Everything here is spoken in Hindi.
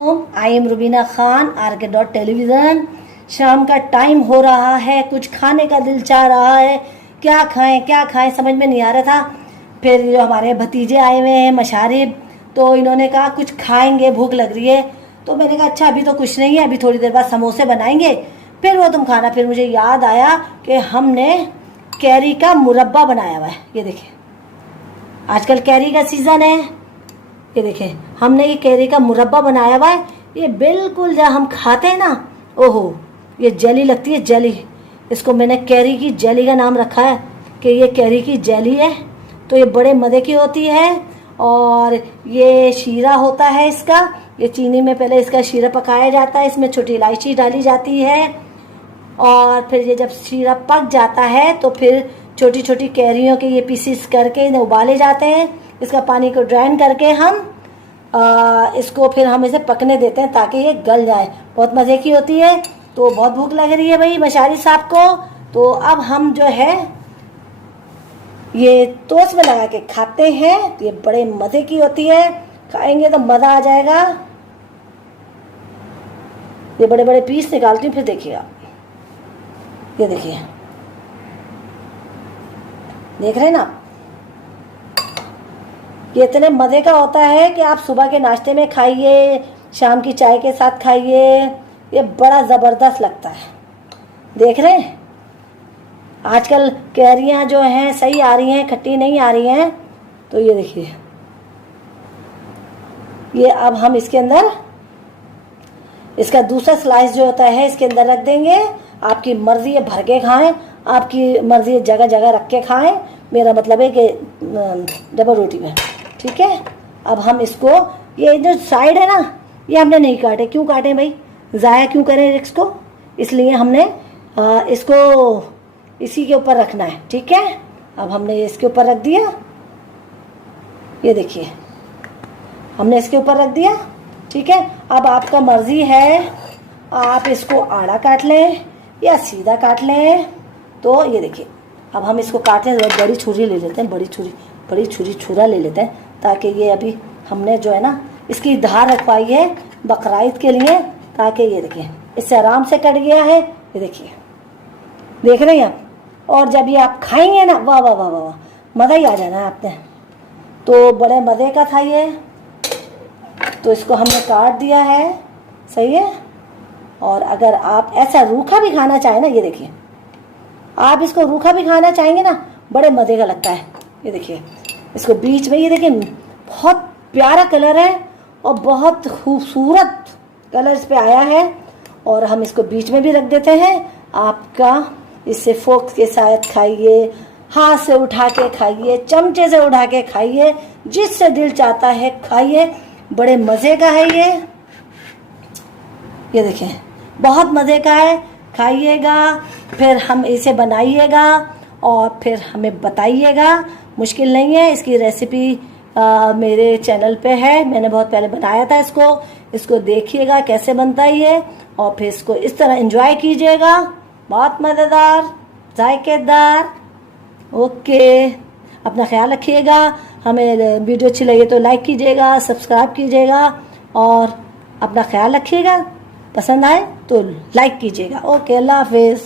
I am Rubina Khan, R K dot television. शाम का टाइम हो रहा है, कुछ खाने का दिल चाह रहा है, क्या खाएं समझ में नहीं आ रहा था। फिर जो हमारे भतीजे आए हुए हैं मशारिब, तो इन्होंने कहा कुछ खाएंगे, भूख लग रही है। तो मैंने कहा अच्छा अभी तो कुछ नहीं है, अभी थोड़ी देर बाद समोसे बनाएंगे, फिर वो तुम खाना। फिर मुझे याद आया कि हमने कैरी का मुरब्बा बनाया हुआ है। ये देखिए, आजकल कैरी का सीज़न है। ये देखें, हमने ये कैरी का मुरब्बा बनाया हुआ है। ये बिल्कुल जब हम खाते हैं ना, ओहो, ये जेली लगती है, जेली। इसको मैंने कैरी की जेली का नाम रखा है कि ये कैरी की जेली है। तो ये बड़े मज़े की होती है। और ये शीरा होता है इसका, ये चीनी में पहले इसका शीरा पकाया जाता है, इसमें छोटी इलायची डाली जाती है। और फिर ये जब शीरा पक जाता है तो फिर छोटी छोटी कैरियों के ये पीसीस करके इन्हें उबाले जाते हैं। इसका पानी को ड्रेन करके हम इसको फिर हम इसे पकने देते हैं ताकि ये गल जाए। बहुत मज़े की होती है। तो बहुत भूख लग रही है भाई मशारी साहब को, तो अब हम जो है ये टोस्ट में लगा के खाते हैं। ये बड़े मज़े की होती है, खाएंगे तो मज़ा आ जाएगा। ये बड़े बड़े पीस निकालती हूँ, फिर देखिएगा। ये देखिए, देख रहे हैं ना, ये इतने मज़े का होता है कि आप सुबह के नाश्ते में खाइए, शाम की चाय के साथ खाइए, ये बड़ा ज़बरदस्त लगता है। देख रहे हैं, आजकल कैरियाँ जो हैं सही आ रही हैं, खट्टी नहीं आ रही हैं। तो ये देखिए, ये अब हम इसके अंदर इसका दूसरा स्लाइस जो होता है इसके अंदर रख देंगे। आपकी मर्ज़ी है भर के खाएँ, आपकी मर्ज़ी है जगह जगह रख के खाएँ। मेरा मतलब है कि डबल रोटी में, ठीक है। अब हम इसको, ये जो साइड है ना, ये हमने नहीं काटे। क्यों काटे भाई, ज़ाया क्यों करें इसको, इसलिए हमने इसको इसी के ऊपर रखना है, ठीक है। अब हमने इसके ऊपर रख दिया, ये देखिए हमने इसके ऊपर रख दिया, ठीक है। अब आपका मर्ज़ी है, आप इसको आड़ा काट लें या सीधा काट लें। तो ये देखिए, अब हम इसको काटने बड़ी छुरी ले लेते हैं, बड़ी छुरी छुरा ले लेते हैं, ताकि ये अभी हमने जो है ना इसकी धार रखवाई है बकराईद के लिए, ताकि ये देखिए इससे आराम से कट गया है। ये देखिए, देख रहे हैं आप। और जब ये आप खाएंगे ना, वाह वाह वाह वाह, मज़ा ही आ जाना है आपने। तो बड़े मज़े का था ये। तो इसको हमने काट दिया है, सही है। और अगर आप ऐसा रूखा भी खाना चाहें ना, ये देखिए, आप इसको रूखा भी खाना चाहेंगे ना, बड़े मज़े का लगता है। ये देखिए, इसको बीच में, ये देखिए बहुत प्यारा कलर है और बहुत खूबसूरत कलर इस पे आया है। और हम इसको बीच में भी रख देते हैं। आपका इससे फोर्क के साथ खाइए, हाथ से उठा के खाइए, चमचे से उठा के खाइए, जिससे दिल चाहता है खाइए। बड़े मज़े का है ये देखिए, बहुत मज़े का है। खाइएगा, फिर हम इसे बनाइएगा और फिर हमें बताइएगा। मुश्किल नहीं है, इसकी रेसिपी मेरे चैनल पे है, मैंने बहुत पहले बनाया था इसको देखिएगा कैसे बनता है ये। और फिर इसको इस तरह एंजॉय कीजिएगा, बहुत मज़ेदार, जायकेदार। ओके, अपना ख्याल रखिएगा। हमें वीडियो अच्छी लगे तो लाइक कीजिएगा, सब्सक्राइब कीजिएगा और अपना ख्याल रखिएगा। पसंद आए तो लाइक कीजिएगा। ओके, अल्लाह हाफिज़।